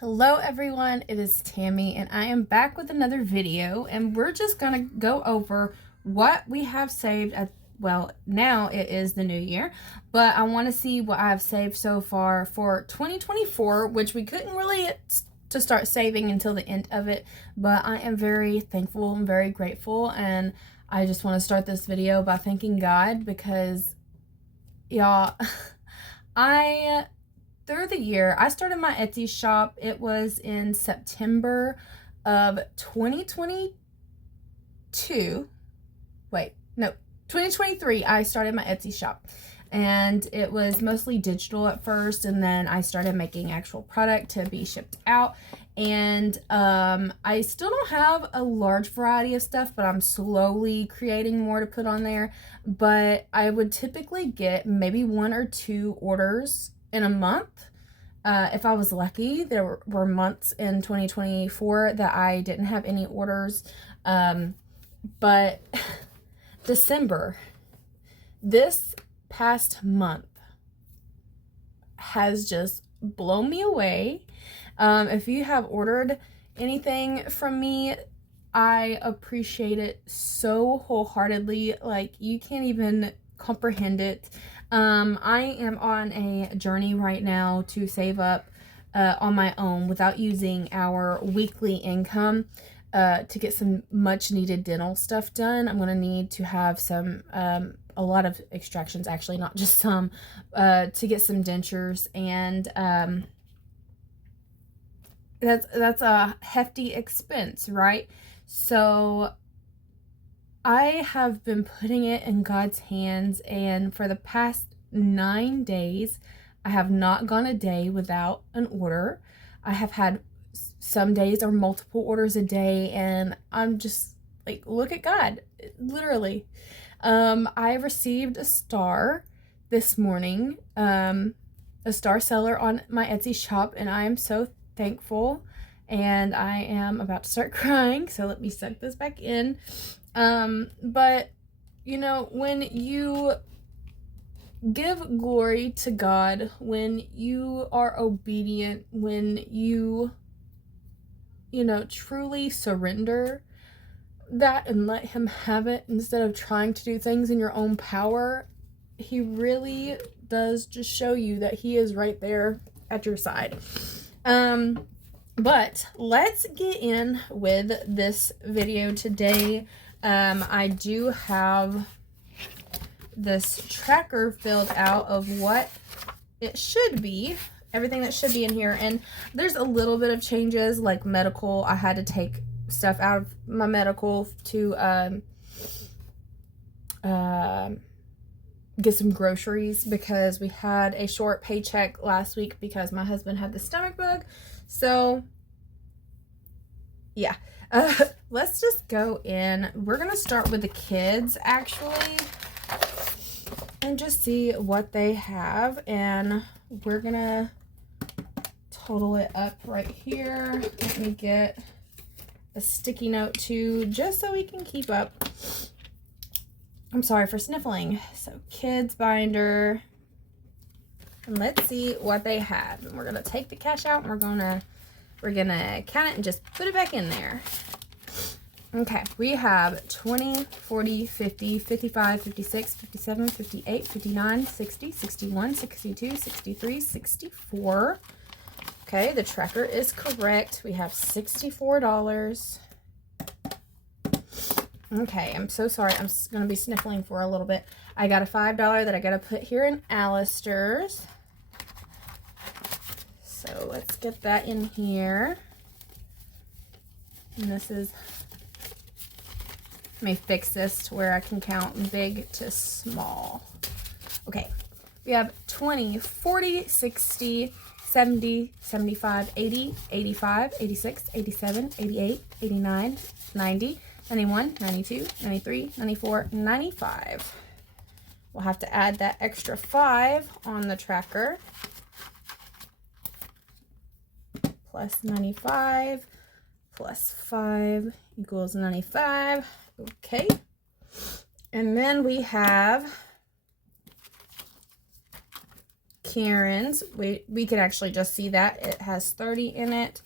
Hello everyone, it is Tammy and I am back with another video, and we're just gonna go over what we have saved well, now it is the new year, but I want to see what I've saved so far for 2024, which we couldn't really to start saving until the end of it, but I am very thankful and very grateful, and I just want to start this video by thanking God because y'all through the year, I started my Etsy shop. It was in September of 2022. Wait, no, 2023, I started my Etsy shop. And it was mostly digital at first, and then I started making actual product to be shipped out. And I still don't have a large variety of stuff, but I'm slowly creating more to put on there. But I would typically get maybe 1 or 2 orders in a month. If I was lucky. There were months in 2024 that I didn't have any orders. But December, this past month, has just blown me away. If you have ordered anything from me, I appreciate it so wholeheartedly. Like, you can't even comprehend it. I am on a journey right now to save up on my own without using our weekly income to get some much needed dental stuff done. I'm going to need to have some a lot of extractions, actually, not just some, to get some dentures, and that's a hefty expense, right? So I have been putting it in God's hands, and for the past 9 days, I have not gone a day without an order. I have had some days or multiple orders a day, and I'm just like, look at God, literally. I received a star this morning, a star seller on my Etsy shop, and I am so thankful, and I am about to start crying, so let me suck this back in. But you know, when you give glory to God, when you are obedient, when you truly surrender that and let Him have it instead of trying to do things in your own power, He really does just show you that He is right there at your side. But let's get in with this video today. I do have this tracker filled out of what it should be, everything that should be in here, and there's a little bit of changes, like medical. I had to take stuff out of my medical to get some groceries because we had a short paycheck last week because my husband had the stomach bug. So yeah, let's just go in. We're gonna start with the kids, actually, and just see what they have, and we're gonna total it up right here. Let me get a sticky note too, just so we can keep up. I'm sorry for sniffling. So kids binder, and let's see what they have. And we're gonna take the cash out, and we're gonna count it and just put it back in there. Okay, we have 20, 40, 50, 55, 56, 57, 58, 59, 60, 61, 62, 63, 64. Okay, the tracker is correct. We have $64. Okay, I'm so sorry. I'm going to be sniffling for a little bit. I got a $5 that I got to put here in Alistair's. So let's get that in here. And this is, let me fix this to where I can count big to small. Okay, we have 20, 40, 60, 70, 75, 80, 85, 86, 87, 88, 89, 90, 91, 92, 93, 94, 95. We'll have to add that extra 5 on the tracker. Plus 95 plus 5 equals 95. Okay. And then we have Karen's. We could actually just see that it has 30 in it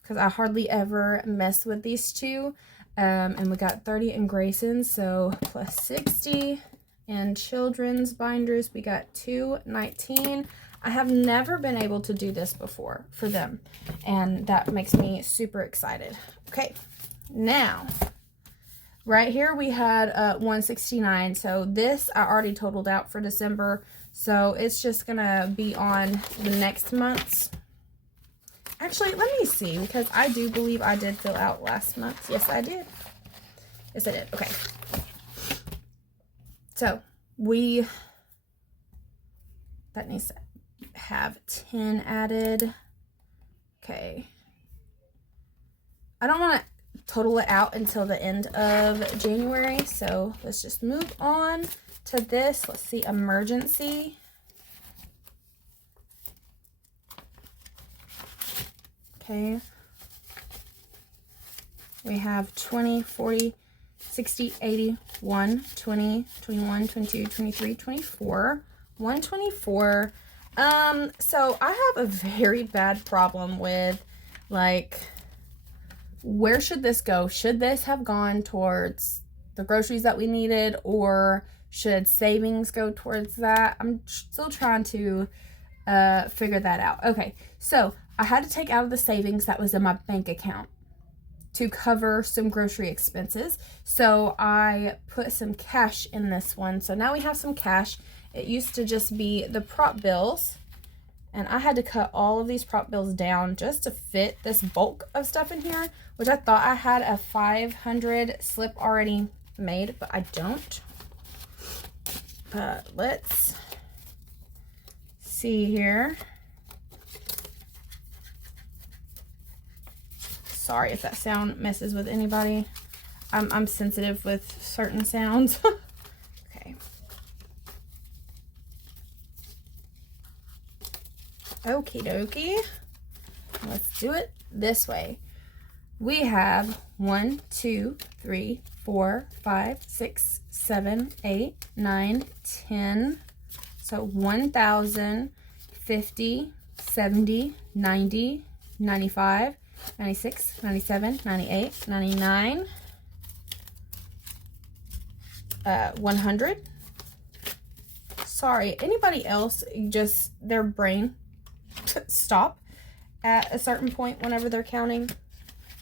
because I hardly ever mess with these two. And we got 30 in Grayson's, so plus 60. And children's binders, we got 219. I have never been able to do this before for them, and that makes me super excited. Okay, now right here we had 169. So this I already totaled out for December, so it's just gonna be on the next month's. Actually, let me see, because I do believe I did fill out last month. Yes, I did. Yes, I did. Okay. So that needs to have 10 added. Okay. I don't want to total it out until the end of January, so let's just move on to this. Let's see, emergency. Okay. We have 20, 40, 60, 80, 1, 20, 21, 22, 23, 24, 124. So I have a very bad problem with, like, where should this go? Should this have gone towards the groceries that we needed, or should savings go towards that? I'm still trying to figure that out. Okay, so I had to take out of the savings that was in my bank account to cover some grocery expenses. So I put some cash in this one. So now we have some cash. It used to just be the prop bills, and I had to cut all of these prop bills down just to fit this bulk of stuff in here, which I thought I had a 500 slip already made, but I don't. But let's see here. Sorry if that sound messes with anybody. I'm sensitive with certain sounds. Okay. Okie dokie. Let's do it this way. We have 1, 2, 3, 4, 5, 6, 7, 8, 9, 10. So 1,000, 50, 70, 90, 95, 96, 97, 98, 99, 100. Sorry, anybody else, just their brain stop at a certain point whenever they're counting,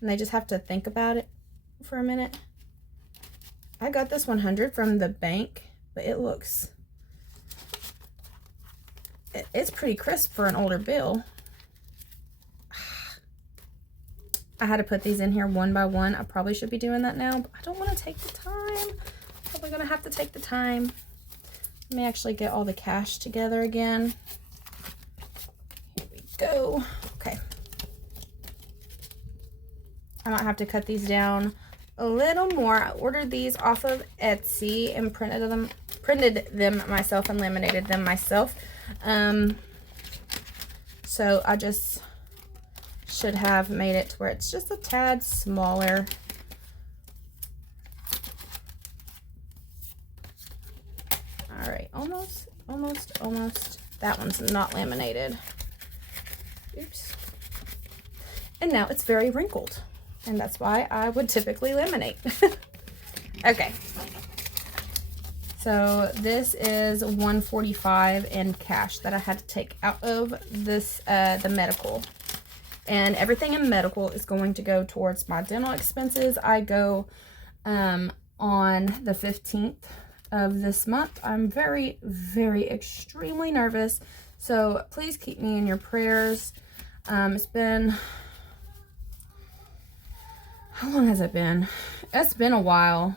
and they just have to think about it for a minute. I got this 100 from the bank, but it looks, it's pretty crisp for an older bill. I had to put these in here one by one. I probably should be doing that now, but I don't want to take the time. Probably gonna have to take the time. Let me actually get all the cash together again. Here we go. Okay. I might have to cut these down a little more. I ordered these off of Etsy and printed them myself and laminated them myself. So I just should have made it to where it's just a tad smaller. All right, almost. That one's not laminated. Oops. And now it's very wrinkled, and that's why I would typically laminate. Okay. So this is $145 in cash that I had to take out of this, the medical. And everything in medical is going to go towards my dental expenses. I go on the 15th of this month. I'm very, very extremely nervous. So please keep me in your prayers. It's been, how long has it been? It's been a while.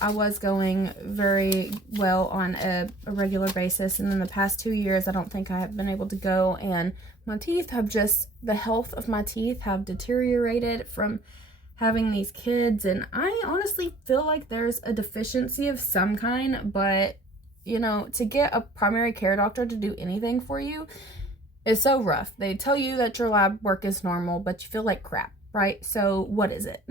I was going very well on a regular basis, and in the past 2 years I don't think I have been able to go, and my teeth have just, the health of my teeth have deteriorated from having these kids, and I honestly feel like there's a deficiency of some kind. But you know, to get a primary care doctor to do anything for you is so rough. They tell you that your lab work is normal, but you feel like crap, right? So what is it?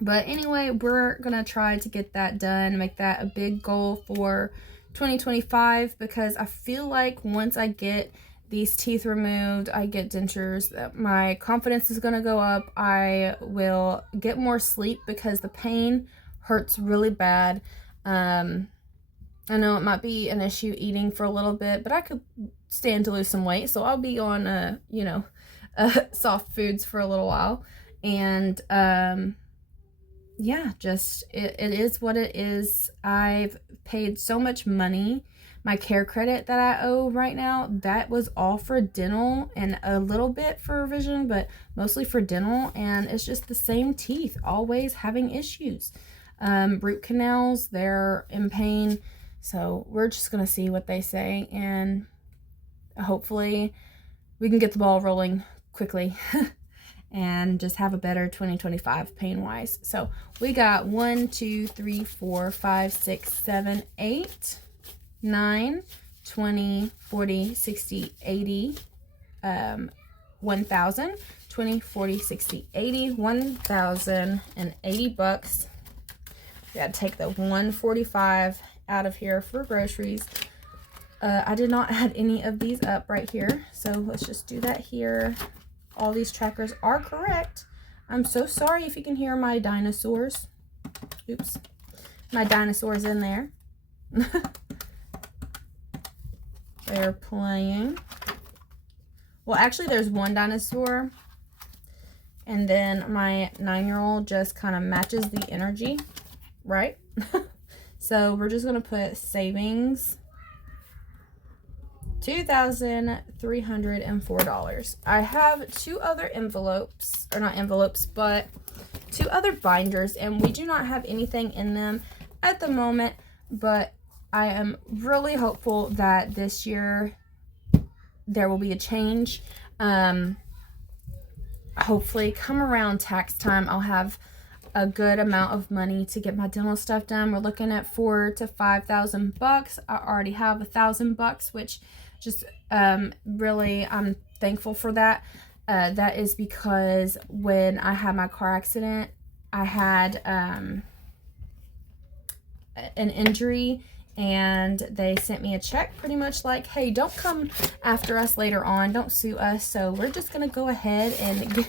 But anyway, we're gonna try to get that done, make that a big goal for 2025, because I feel like once I get these teeth removed, I get dentures, that my confidence is going to go up. I will get more sleep because the pain hurts really bad. I know it might be an issue eating for a little bit, but I could stand to lose some weight, so I'll be on soft foods for a little while. And yeah, just it is what it is. I've paid so much money. My care credit that I owe right now, that was all for dental and a little bit for vision, but mostly for dental. And it's just the same teeth always having issues. Root canals, they're in pain. So we're just going to see what they say, and hopefully we can get the ball rolling quickly and just have a better 2025 pain wise. So we got 1, 2, 3, 4, 5, 6, 7, 8, 9, 20, 40, 60, 80, 1,000, 20, 40, 60, 80, 1,080 bucks. We gotta take the 145 out of here for groceries. I did not add any of these up right here, so let's just do that here. All these trackers are correct. I'm so sorry if you can hear my dinosaurs. Oops. My dinosaurs in there. They're playing. Well, actually, there's one dinosaur. And then my 9-year-old just kind of matches the energy, right? So we're just going to put savings. $2,304. I have 2 other envelopes, or not envelopes, but 2 other binders, and we do not have anything in them at the moment, but I am really hopeful that this year there will be a change. Hopefully come around tax time, I'll have a good amount of money to get my dental stuff done. We're looking at $4,000 to $5,000. I already have $1,000, which just really I'm thankful for that. That is because when I had my car accident, I had an injury, and they sent me a check pretty much like, hey, don't come after us later on, don't sue us, so we're just gonna go ahead and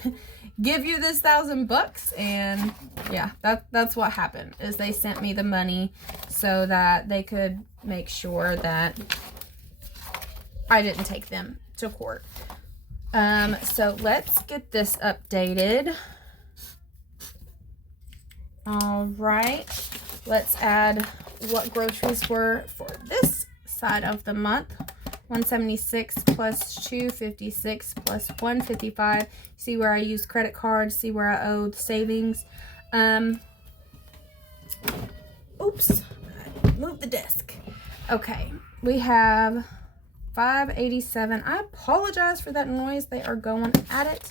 give you this $1,000. And yeah, that's what happened, is they sent me the money so that they could make sure that I didn't take them to court. So let's get this updated. All right, let's add what groceries were for this side of the month. 176 plus 256 plus 155. See where I use credit card, see where I owe the savings. Oops, move the desk. Okay, we have 587. I apologize for that noise. They are going at it.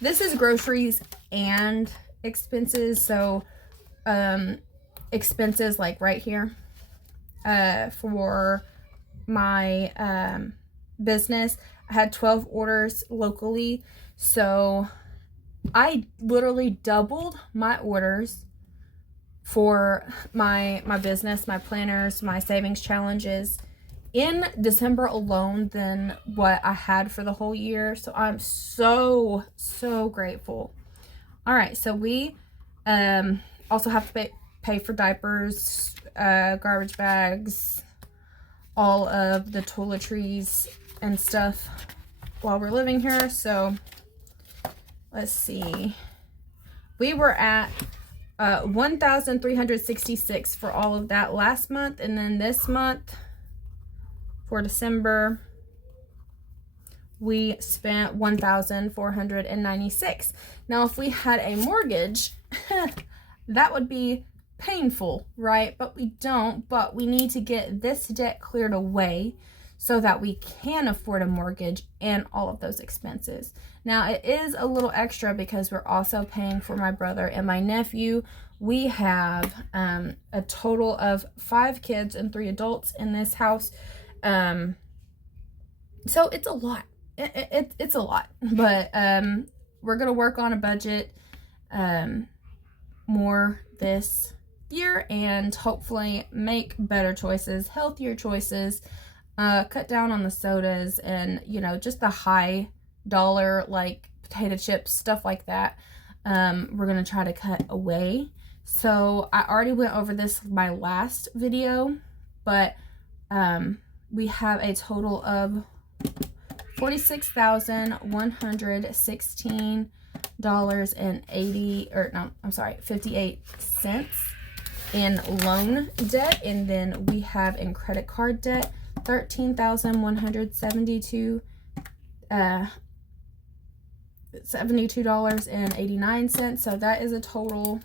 This is groceries and expenses. So expenses like right here for my business. I had 12 orders locally, so I literally doubled my orders for my business, my planners, my savings challenges in December alone than what I had for the whole year. So I'm so grateful. All right, so we also have to pay for diapers, garbage bags, all of the toiletries and stuff while we're living here. So let's see, we were at 1,366 for all of that last month, and then this month for December we spent 1,496. Now if we had a mortgage that would be painful, right? But we don't. But we need to get this debt cleared away so that we can afford a mortgage and all of those expenses. Now it is a little extra because we're also paying for my brother and my nephew. We have a total of 5 kids and 3 adults in this house. So it's a lot. It's a lot. But we're gonna work on a budget more this year and hopefully make better choices, healthier choices, cut down on the sodas and, you know, just the high dollar like potato chips, stuff like that. We're going to try to cut away. So I already went over this in my last video, but we have a total of $58 in loan debt, and then we have in credit card debt $72.89. So that is a total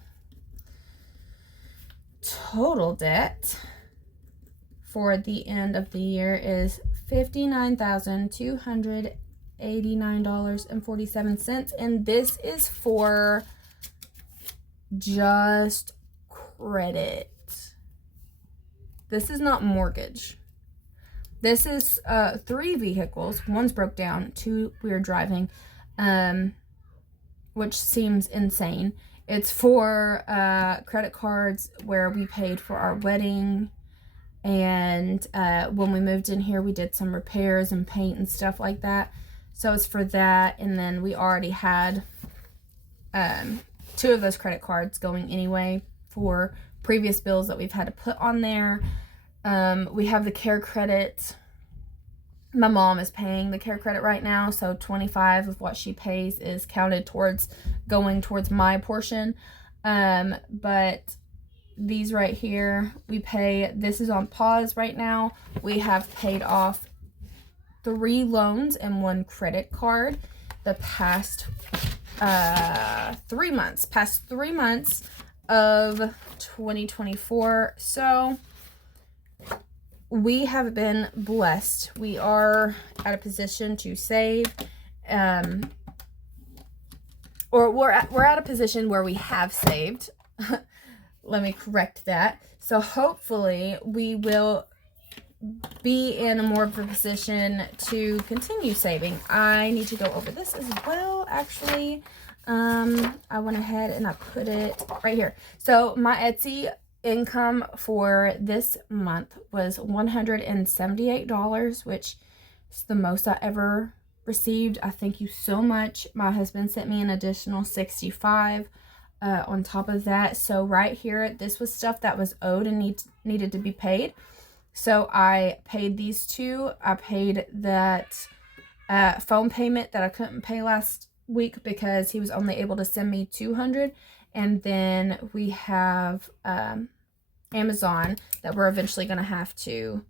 debt for the end of the year is $59,289.47, and this is for just credit. This is not mortgage. This is 3 vehicles. One's broke down, 2 we're driving, which seems insane. It's for credit cards where we paid for our wedding, and when we moved in here we did some repairs and paint and stuff like that. So it's for that, and then we already had 2 of those credit cards going anyway for previous bills that we've had to put on there. We have the care credit. My mom is paying the care credit right now, so 25 of what she pays is counted towards going towards my portion. But these right here, we pay, this is on pause right now. We have paid off 3 loans and 1 credit card the past 3 months of 2024. So we have been blessed. We are at a position to save, or we're at a position where we have saved. Let me correct that. So hopefully we will be in a more of a position to continue saving. I need to go over this as well, actually. I went ahead and I put it right here. So my Etsy income for this month was $178, which is the most I ever received. I thank you so much. My husband sent me an additional $65 on top of that. So right here, this was stuff that was owed and needed to be paid. So I paid these 2. I paid that phone payment that I couldn't pay last week because he was only able to send me $200. And then we have Amazon that we're eventually going to have to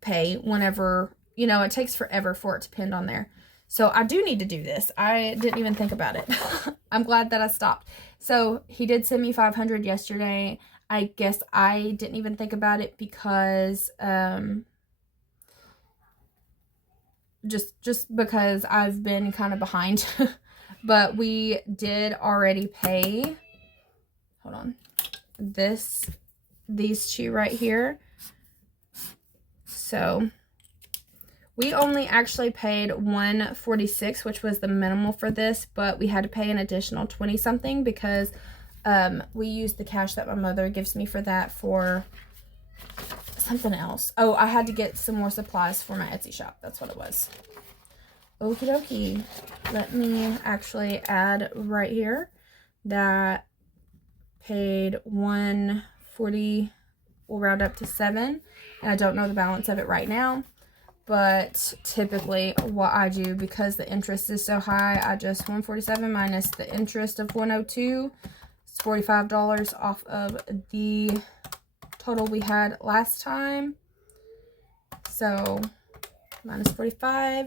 pay whenever, you know, it takes forever for it to pin on there. So I do need to do this. I didn't even think about it. I'm glad that I stopped. So he did send me $500 yesterday. I guess I didn't even think about it because just because I've been kind of behind. But we did already pay, hold on, these 2 right here. So we only actually paid $146, which was the minimal for this, but we had to pay an additional 20 something because we used the cash that my mother gives me for that for something else. Oh, I had to get some more supplies for my Etsy shop. That's what it was. Okie dokie. Let me actually add right here that paid $140, we'll round up to $7, and I don't know the balance of it right now. But typically what I do, because the interest is so high, I just 147 minus the interest of 102. It's $45 off of the total we had last time. So minus 45.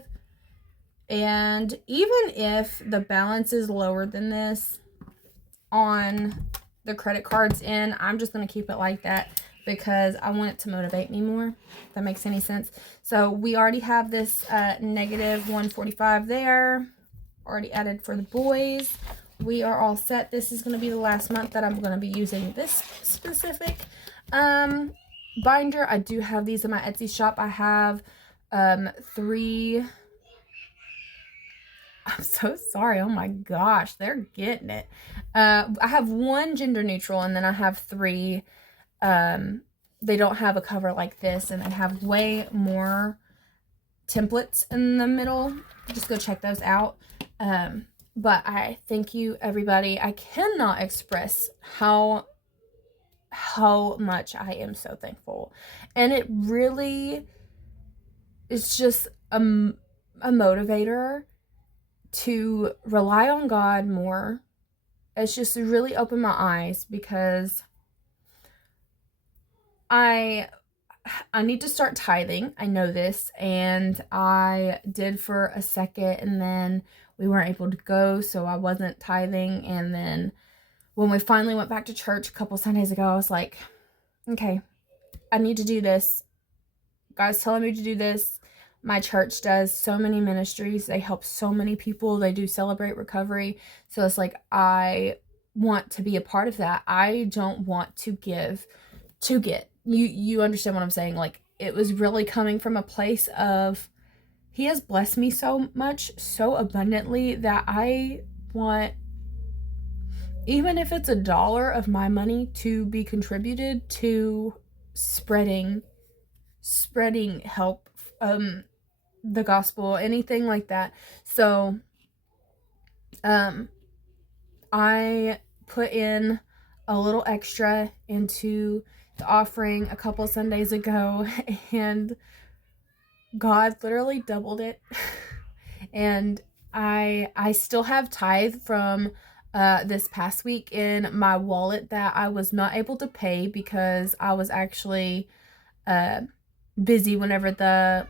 And even if the balance is lower than this on the credit cards in, I'm just going to keep it like that because I want it to motivate me more, if that makes any sense. So we already have this negative 145 there, already added for the boys. We are all set. This is going to be the last month that I'm going to be using this specific binder. I do have these in my Etsy shop. I have 3 I'm so sorry. Oh my gosh, they're getting it. I have one gender neutral, and then I have three. They don't have a cover like this, and I have way more templates in the middle. Just go check those out. But I thank you, everybody. I cannot express how much I am so thankful, and it really is just a motivator to rely on God more. It's just really opened my eyes, because I need to start tithing. I know this, and I did for a second, and then we weren't able to go, so I wasn't tithing. And then when we finally went back to church a couple Sundays ago, I was like, okay, I need to do this. God's telling me to do this. My church does so many ministries. They help so many people. They do Celebrate Recovery. So it's like, I want to be a part of that. I don't want to give to get. You understand what I'm saying? Like, it was really coming from a place of, He has blessed me so much, so abundantly, that I want, even if it's $1 of my money, to be contributed to spreading help, the gospel, anything like that. So I put in a little extra into the offering a couple Sundays ago, and God literally doubled it. And I still have tithe from this past week in my wallet that I was not able to pay, because I was actually busy whenever the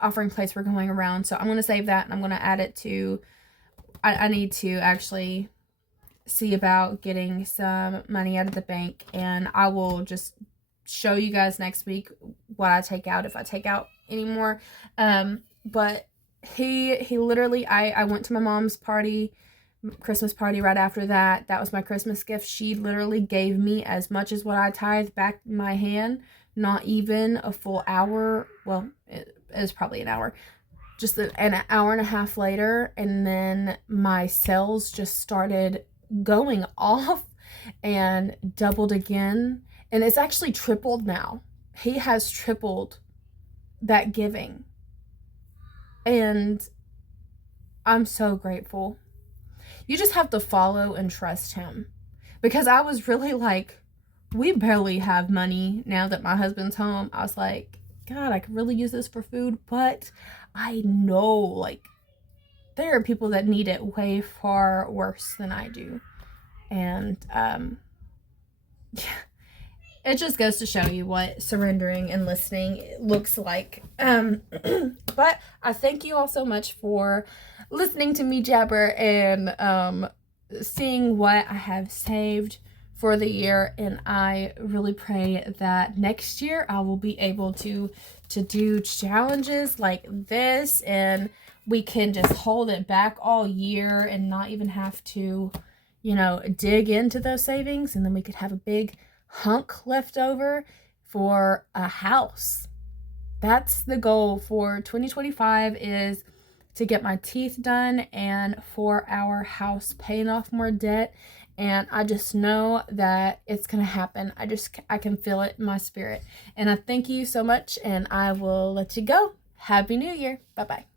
offering plates were going around. So I'm going to save that, and I'm going to add it to, I need to actually see about getting some money out of the bank, and I will just show you guys next week what I take out, if I take out any more. But he literally, I went to my mom's Christmas party right after that. That was my Christmas gift. She literally gave me as much as what I tithed back in my hand. Not even a full hour. Well, it was probably an hour. Just an hour and a half later, and then my cells just started going off and doubled again. And it's actually tripled now. He has tripled that giving. And I'm so grateful. You just have to follow and trust Him. Because I was really like, we barely have money now that my husband's home. I was like, God, I could really use this for food. But I know, like, there are people that need it way far worse than I do. And it just goes to show you what surrendering and listening looks like. But I thank you all so much for listening to me jabber, and seeing what I have saved for the year. And I really pray that next year I will be able to do challenges like this, and we can just hold it back all year and not even have to, dig into those savings. And then we could have a big hunk left over for a house. That's the goal for 2025, is to get my teeth done and for our house, paying off more debt. And I just know that it's going to happen. I can feel it in my spirit. And I thank you so much, and I will let you go. Happy New Year. Bye-bye.